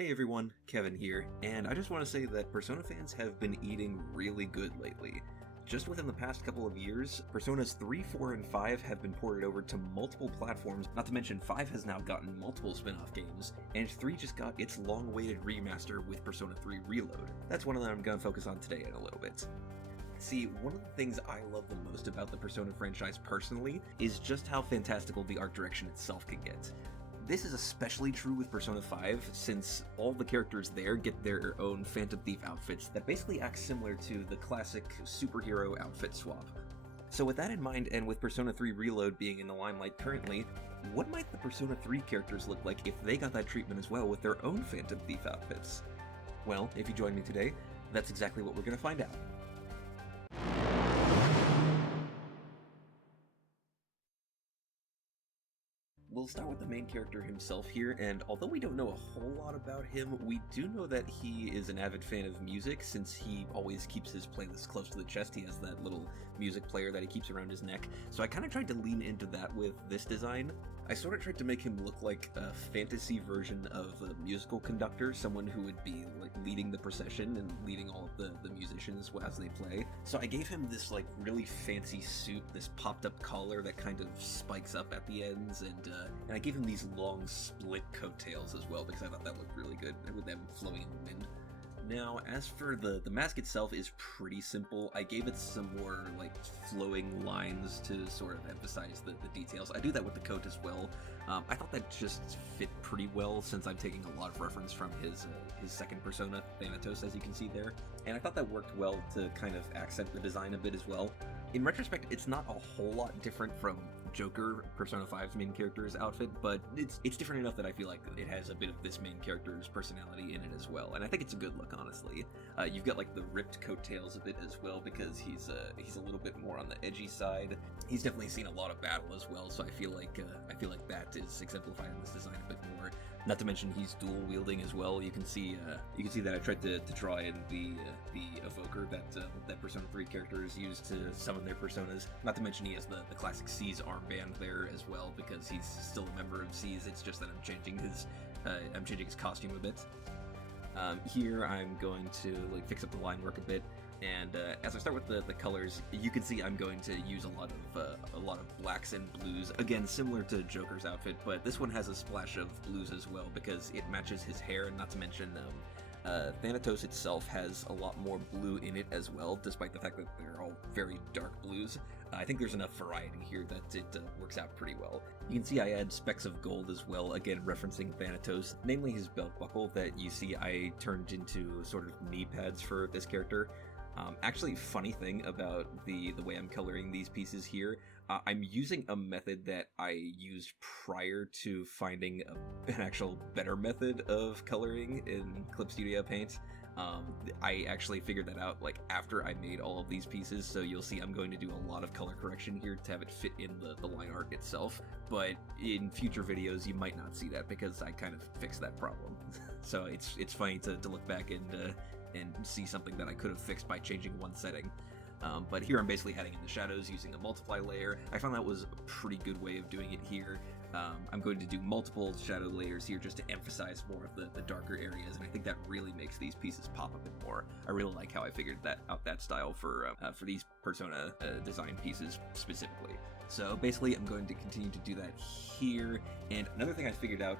Hey everyone, Kevin here, and I just want to say that Persona fans have been eating really good lately. Just within the past couple of years, Personas 3, 4, and 5 have been ported over to multiple platforms, not to mention 5 has now gotten multiple spin-off games, and 3 just got its long-awaited remaster with Persona 3 Reload. That's one of them I'm going to focus on today in a little bit. See, one of the things I love the most about the Persona franchise personally is just how fantastical the art direction itself can get. This is especially true with Persona 5, since all the characters there get their own Phantom Thief outfits that basically act similar to the classic superhero outfit swap. So with that in mind, and with Persona 3 Reload being in the limelight currently, what might the Persona 3 characters look like if they got that treatment as well with their own Phantom Thief outfits? Well, if you join me today, that's exactly what we're going to find out. We'll start with the main character himself here, and although we don't know a whole lot about him, we do know that he is an avid fan of music, since he always keeps his playlist close to the chest. He has that little music player that he keeps around his neck, so I kind of tried to lean into that with this design. I sort of tried to make him look like a fantasy version of a musical conductor, someone who would be like leading the procession and leading all of the musicians as they play. So I gave him this like really fancy suit, this popped up collar that kind of spikes up at the ends, and I gave him these long split coattails as well because I thought that looked really good with them flowing in the wind. Now, as for the mask itself is pretty simple. I gave it some more like flowing lines to sort of emphasize the details. I do that with the coat as well. I thought that just fit pretty well since I'm taking a lot of reference from his second persona, Thanatos, as you can see there. And I thought that worked well to kind of accent the design a bit as well. In retrospect, it's not a whole lot different from Joker, Persona 5's main character's outfit, but it's different enough that I feel like it has a bit of this main character's personality in it as well, and I think it's a good look, honestly. You've got like the ripped coattails a bit as well, because he's a little bit more on the edgy side. He's definitely seen a lot of battle as well, so I feel like that is exemplified in this design a bit more. Not to mention he's dual wielding as well. You can see that I tried to draw in the evoker that Persona 3 characters use to summon their personas. Not to mention he has the classic C's armband there as well, because he's still a member of C's. It's just that I'm changing his costume a bit. Here I'm going to like fix up the line work a bit, and as I start with the colors, you can see I'm going to use a lot of blacks and blues. Again, similar to Joker's outfit, but this one has a splash of blues as well because it matches his hair, and not to mention Thanatos itself has a lot more blue in it as well, despite the fact that they're all very dark blues. I think there's enough variety here that it works out pretty well. You can see I add specks of gold as well, again referencing Thanatos, namely his belt buckle that you see I turned into sort of knee pads for this character. Actually, funny thing about the way I'm coloring these pieces here, I'm using a method that I used prior to finding an actual better method of coloring in Clip Studio Paint. I actually figured that out like after I made all of these pieces, so you'll see I'm going to do a lot of color correction here to have it fit in the line art itself, but in future videos you might not see that because I kind of fixed that problem. So it's funny to look back and see something that I could have fixed by changing one setting. But here I'm basically adding in the shadows using a multiply layer. I found that was a pretty good way of doing it here. I'm going to do multiple shadow layers here just to emphasize more of the darker areas, and I think that really makes these pieces pop a bit more. I really like how I figured that style for these Persona design pieces specifically. So basically I'm going to continue to do that here, and another thing I figured out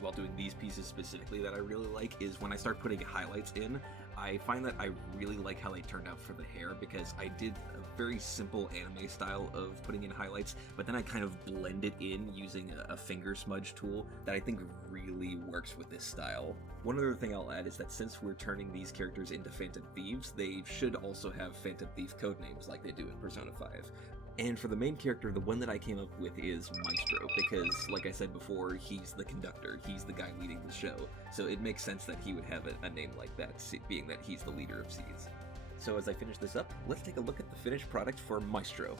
while doing these pieces specifically that I really like is when I start putting highlights in, I find that I really like how they turned out for the hair, because I did a very simple anime style of putting in highlights, but then I kind of blend it in using a finger smudge tool that I think really works with this style. One other thing I'll add is that since we're turning these characters into Phantom Thieves, they should also have Phantom Thief codenames like they do in Persona 5. And for the main character, the one that I came up with is Maestro, because, like I said before, he's the conductor, he's the guy leading the show, so it makes sense that he would have a name like that, being that he's the leader of C's. So as I finish this up, let's take a look at the finished product for Maestro.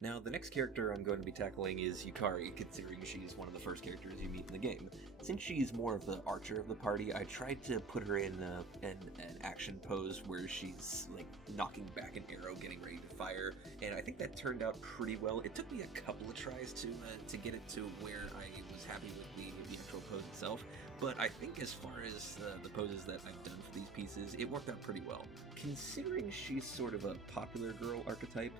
Now, the next character I'm going to be tackling is Yukari, considering she's one of the first characters you meet in the game. Since she's more of the archer of the party, I tried to put her in an action pose where she's like knocking back an arrow, getting ready to fire, and I think that turned out pretty well. It took me a couple of tries to get it to where I was happy with the actual pose itself, but I think as far as the poses that I've done for these pieces, it worked out pretty well. Considering she's sort of a popular girl archetype,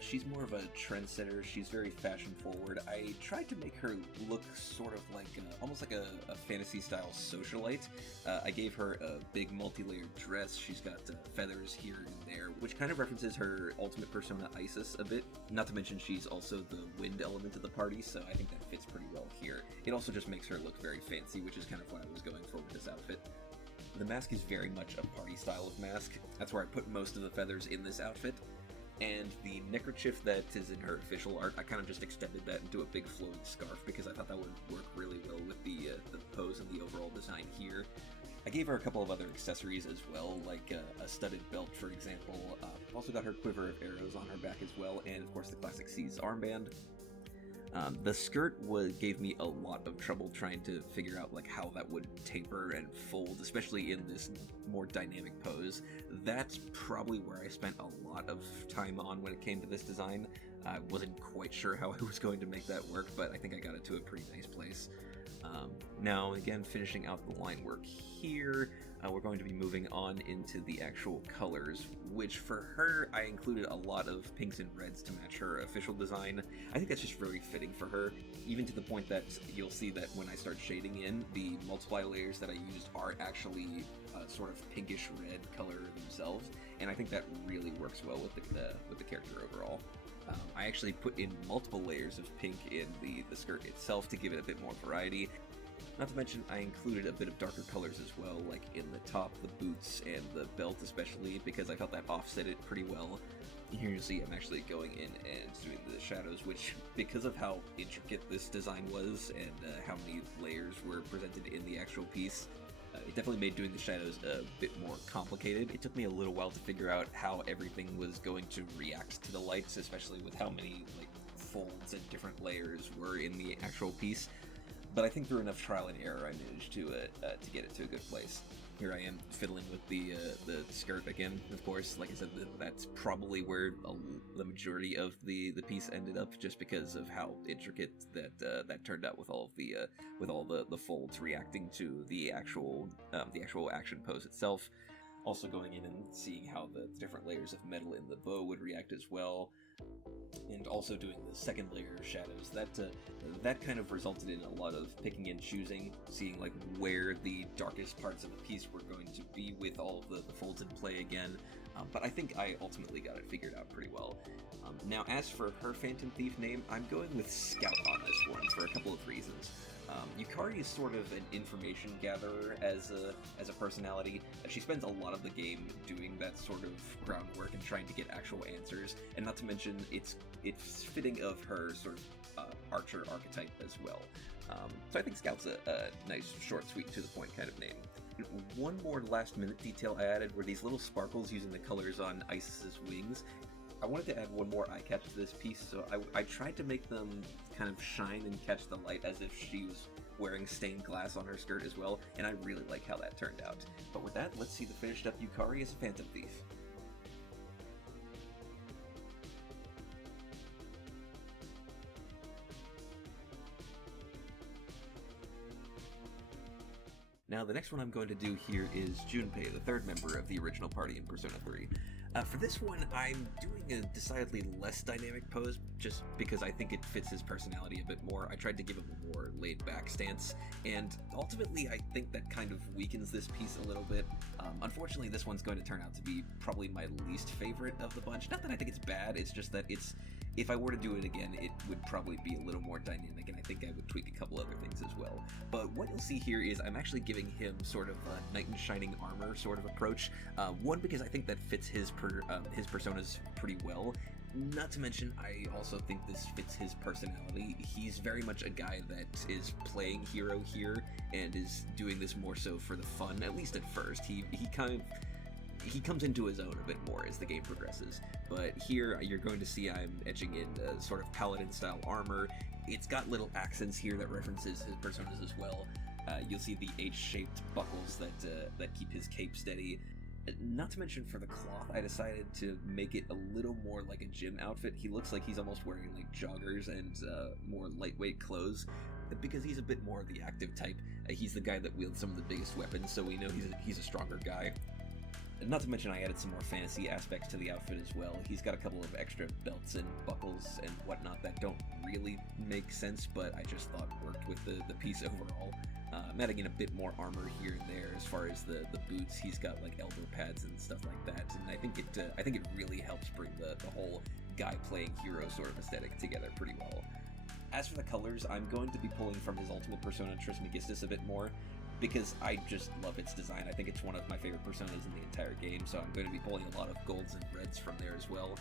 she's more of a trendsetter. She's very fashion forward. I tried to make her look sort of like almost like a fantasy style socialite. I gave her a big multi-layered dress. She's got feathers here and there, which kind of references her ultimate persona Aigis a bit. Not to mention she's also the wind element of the party, so I think that fits pretty well here. It also just makes her look very fancy, which is kind of what I was going for with this outfit. The mask is very much a party style of mask. That's where I put most of the feathers in this outfit. And the neckerchief that is in her official art, I kind of just extended that into a big flowing scarf because I thought that would work really well with the pose and the overall design here. I gave her a couple of other accessories as well, like a studded belt, for example. Also got her quiver of arrows on her back as well, and of course the classic C's armband. The skirt gave me a lot of trouble trying to figure out like how that would taper and fold, especially in this more dynamic pose. That's probably where I spent a lot of time on when it came to this design. I wasn't quite sure how I was going to make that work, but I think I got it to a pretty nice place. Now, again, finishing out the line work here, we're going to be moving on into the actual colors, which for her, I included a lot of pinks and reds to match her official design. I think that's just very fitting for her, even to the point that you'll see that when I start shading in, the multiply layers that I used are actually sort of pinkish red color themselves, and I think that really works well with the character overall. I actually put in multiple layers of pink in the skirt itself to give it a bit more variety. Not to mention, I included a bit of darker colors as well, like in the top, the boots, and the belt especially, because I felt that offset it pretty well. Here you see I'm actually going in and doing the shadows, which, because of how intricate this design was and how many layers were presented in the actual piece, it definitely made doing the shadows a bit more complicated. It took me a little while to figure out how everything was going to react to the lights, especially with how many like folds and different layers were in the actual piece. But I think through enough trial and error, I managed to get it to a good place. Here I am fiddling with the skirt again. Of course, like I said, that's probably where the majority of the piece ended up, just because of how intricate that turned out with all of the folds reacting to the actual action pose itself. Also going in and seeing how the different layers of metal in the bow would react as well. And also doing the second layer of shadows, that kind of resulted in a lot of picking and choosing, seeing like where the darkest parts of the piece were going to be with all of the folds in play again, but I think I ultimately got it figured out pretty well. Now, as for her Phantom Thief name, I'm going with Scout on this one for a couple of reasons. Yukari is sort of an information gatherer as a personality. She spends a lot of the game doing that sort of groundwork and trying to get actual answers, and not to mention it's fitting of her sort of archer archetype as well. So I think Scout's a nice, short, sweet, to the point kind of name. One more last minute detail I added were these little sparkles using the colors on Isis's wings. I wanted to add one more eye catch to this piece, so I tried to make them kind of shine and catch the light as if she was wearing stained glass on her skirt as well, and I really like how that turned out. But with that, let's see the finished up Yukari as a Phantom Thief. Now, the next one I'm going to do here is Junpei, the third member of the original party in Persona 3. For this one, I'm doing a decidedly less dynamic pose, just because I think it fits his personality a bit more. I tried to give him a more laid-back stance, and ultimately I think that kind of weakens this piece a little bit. Unfortunately, this one's going to turn out to be probably my least favorite of the bunch. Not that I think it's bad, it's just that if I were to do it again, it would probably be a little more dynamic, and I think I would tweak a couple other things as well. But what you'll see here is I'm actually giving him sort of a knight in shining armor sort of approach. One, because I think that fits his personas pretty well. Not to mention, I also think this fits his personality. He's very much a guy that is playing hero here, and is doing this more so for the fun, at least at first. he comes into his own a bit more as the game progresses. But here you're going to see I'm etching in a sort of paladin-style armor. It's got little accents here that references his personas as well. You'll see the H-shaped buckles that keep his cape steady. Not to mention, for the cloth, I decided to make it a little more like a gym outfit. He looks like he's almost wearing like joggers and more lightweight clothes, because he's a bit more of the active type. He's the guy that wields some of the biggest weapons, so we know he's a stronger guy. Not to mention, I added some more fantasy aspects to the outfit as well. He's got a couple of extra belts and buckles and whatnot that don't really make sense, but I just thought worked with the piece overall. I'm adding in a bit more armor here and there. As far as the boots, he's got like elbow pads and stuff like that, and I think it really helps bring the whole guy playing hero sort of aesthetic together pretty well. As for the colors, I'm going to be pulling from his ultimate persona, Trismegistus, a bit more, because I just love its design. I think it's one of my favorite personas in the entire game, so I'm going to be pulling a lot of golds and reds from there as well.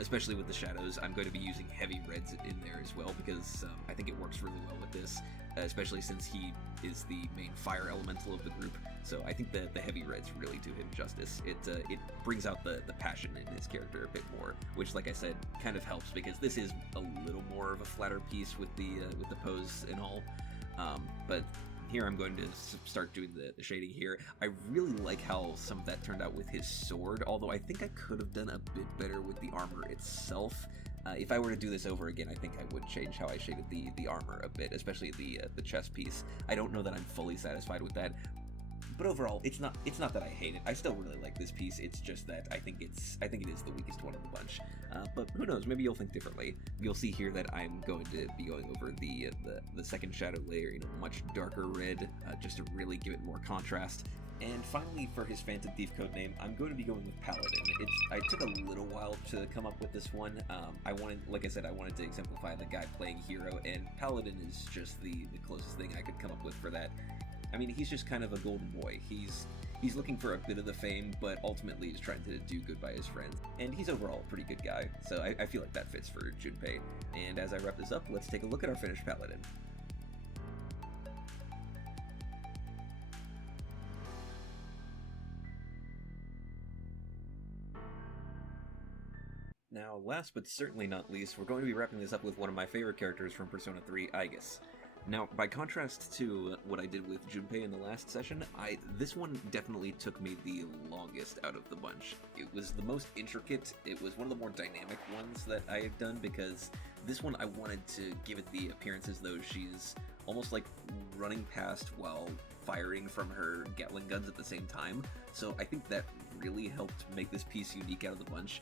Especially with the shadows, I'm going to be using heavy reds in there as well, because I think it works really well with this, especially since he is the main fire elemental of the group, so I think that the heavy reds really do him justice. It brings out the passion in his character a bit more, which, like I said, kind of helps, because this is a little more of a flatter piece with the pose and all, but here I'm going to start doing the shading here. I really like how some of that turned out with his sword, although I think I could have done a bit better with the armor itself. If I were to do this over again, I think I would change how I shaded the armor a bit, especially the chest piece. I don't know that I'm fully satisfied with that, but overall, it's not that I hate it. I still really like this piece. It's just that I think it is the weakest one of the bunch. But who knows? Maybe you'll think differently. You'll see here that I'm going to be going over the second shadow layer, much darker red, just to really give it more contrast. And finally, for his Phantom Thief codename, I'm going to be going with Paladin. I took a little while to come up with this one. Like I said, I wanted to exemplify the guy playing hero, and Paladin is just the closest thing I could come up with for that. I mean, he's just kind of a golden boy. He's looking for a bit of the fame, but ultimately is trying to do good by his friends. And he's overall a pretty good guy, so I feel like that fits for Junpei. And as I wrap this up, let's take a look at our finished Paladin. Now, last but certainly not least, we're going to be wrapping this up with one of my favorite characters from Persona 3, Aigis. Now, by contrast to what I did with Junpei in the last session, this one definitely took me the longest out of the bunch. It was the most intricate, it was one of the more dynamic ones that I have done, because this one I wanted to give it the appearance as though she's almost like running past while firing from her Gatling guns at the same time, so I think that really helped make this piece unique out of the bunch.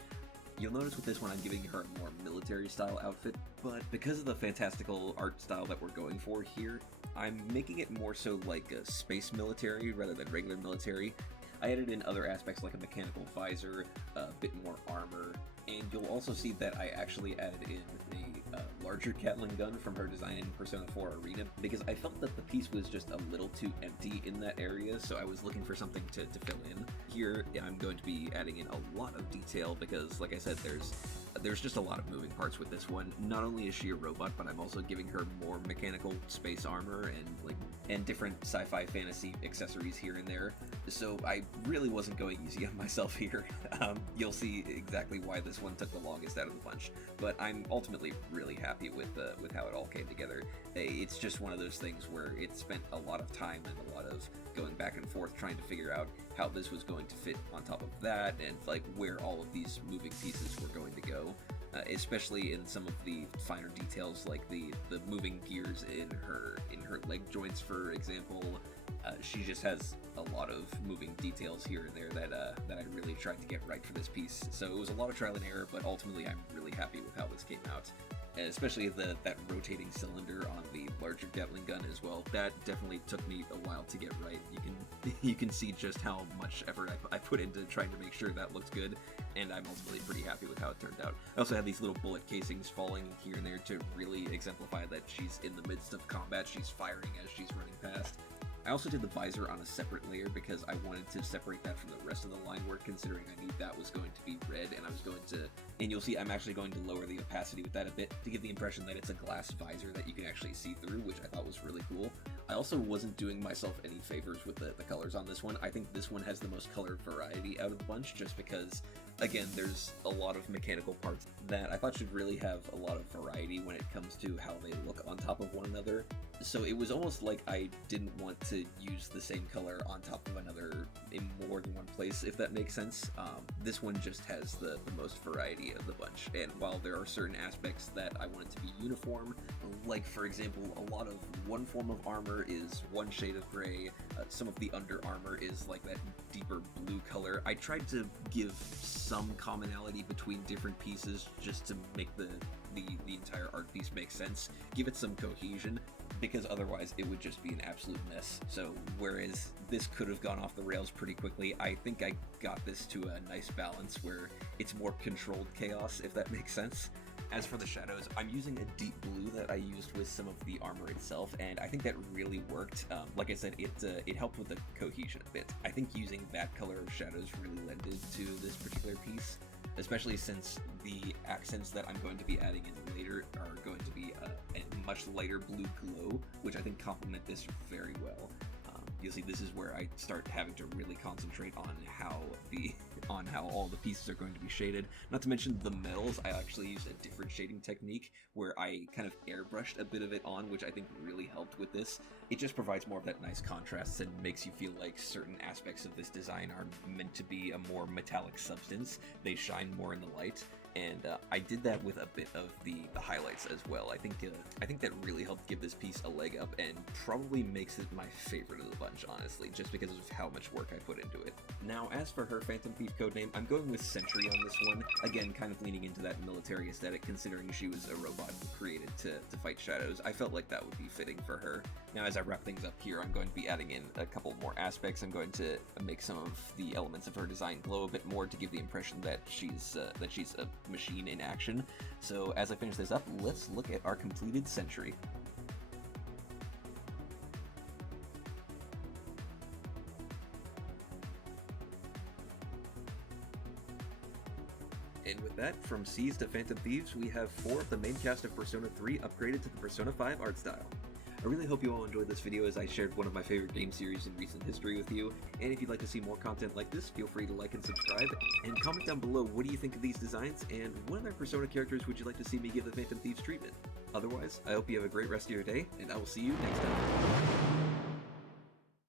You'll notice with this one I'm giving her a more military-style outfit, but because of the fantastical art style that we're going for here, I'm making it more so like a space military rather than regular military. I added in other aspects like a mechanical visor, a bit more armor, and you'll also see that I actually added in a larger Gatling gun from her design in Persona 4 Arena, because I felt that the piece was just a little too empty in that area, so I was looking for something to fill in. Here, I'm going to be adding in a lot of detail, because, like I said, there's just a lot of moving parts with this one. Not only is she a robot, but I'm also giving her more mechanical space armor and different sci-fi fantasy accessories here and there. So I really wasn't going easy on myself here. You'll see exactly why this one took the longest out of the bunch, but I'm ultimately really happy with how it all came together. It's just one of those things where it spent a lot of time and a lot of going back and forth trying to figure out how this was going to fit on top of that, and like where all of these moving pieces were going to go. Especially in some of the finer details, like the moving gears in her leg joints, for example. She just has a lot of moving details here and there that I really tried to get right for this piece. So it was a lot of trial and error, but ultimately I'm really happy with how this came out. Especially that rotating cylinder on the larger Gatling gun as well. That definitely took me a while to get right. You can see just how much effort I put into trying to make sure that looks good, and I'm ultimately pretty happy with how it turned out. I also had these little bullet casings falling here and there to really exemplify that she's in the midst of combat. She's firing as she's running past. I also did the visor on a separate layer because I wanted to separate that from the rest of the line work, considering I knew that was going to be red, and you'll see I'm actually going to lower the opacity with that a bit to give the impression that it's a glass visor that you can actually see through, which I thought was really cool. I also wasn't doing myself any favors with the colors on this one. I think this one has the most color variety out of the bunch, just because, again, there's a lot of mechanical parts that I thought should really have a lot of variety when it comes to how they look on top of one another. So it was almost like I didn't want to use the same color on top of another in more than one place, if that makes sense. This one just has the most variety of the bunch, and while there are certain aspects that I want it to be uniform, like for example, a lot of one form of armor is one shade of gray, some of the under armor is like that deeper blue color. I tried to give some commonality between different pieces just to make the entire art piece make sense, give it some cohesion, because otherwise it would just be an absolute mess. So whereas this could have gone off the rails pretty quickly, I think I got this to a nice balance where it's more controlled chaos, if that makes sense. As for the shadows, I'm using a deep blue that I used with some of the armor itself, and I think that really worked. Like I said, it helped with the cohesion a bit. I think using that color of shadows really lended to this particular piece, especially since the accents that I'm going to be adding in later are going to be a much lighter blue glow, which I think complement this very well. You'll see this is where I start having to really concentrate on how all the pieces are going to be shaded. Not to mention the metals, I actually used a different shading technique where I kind of airbrushed a bit of it on, which I think really helped with this. It just provides more of that nice contrast and makes you feel like certain aspects of this design are meant to be a more metallic substance. They shine more in the light. And I did that with a bit of the highlights as well. I think that really helped give this piece a leg up and probably makes it my favorite of the bunch, honestly, just because of how much work I put into it. Now, as for her Phantom Thief codename, I'm going with Sentry on this one. Again, kind of leaning into that military aesthetic, considering she was a robot created to fight shadows. I felt like that would be fitting for her. Now, as I wrap things up here, I'm going to be adding in a couple more aspects. I'm going to make some of the elements of her design glow a bit more to give the impression that she's a machine in action. So as I finish this up, let's look at our completed Sentry. And with that, from Seas to Phantom Thieves, we have 4 of the main cast of Persona 3 upgraded to the Persona 5 art style. I really hope you all enjoyed this video as I shared one of my favorite game series in recent history with you, and if you'd like to see more content like this, feel free to like and subscribe, and comment down below what do you think of these designs, and what other Persona characters would you like to see me give the Phantom Thieves treatment. Otherwise, I hope you have a great rest of your day, and I will see you next time.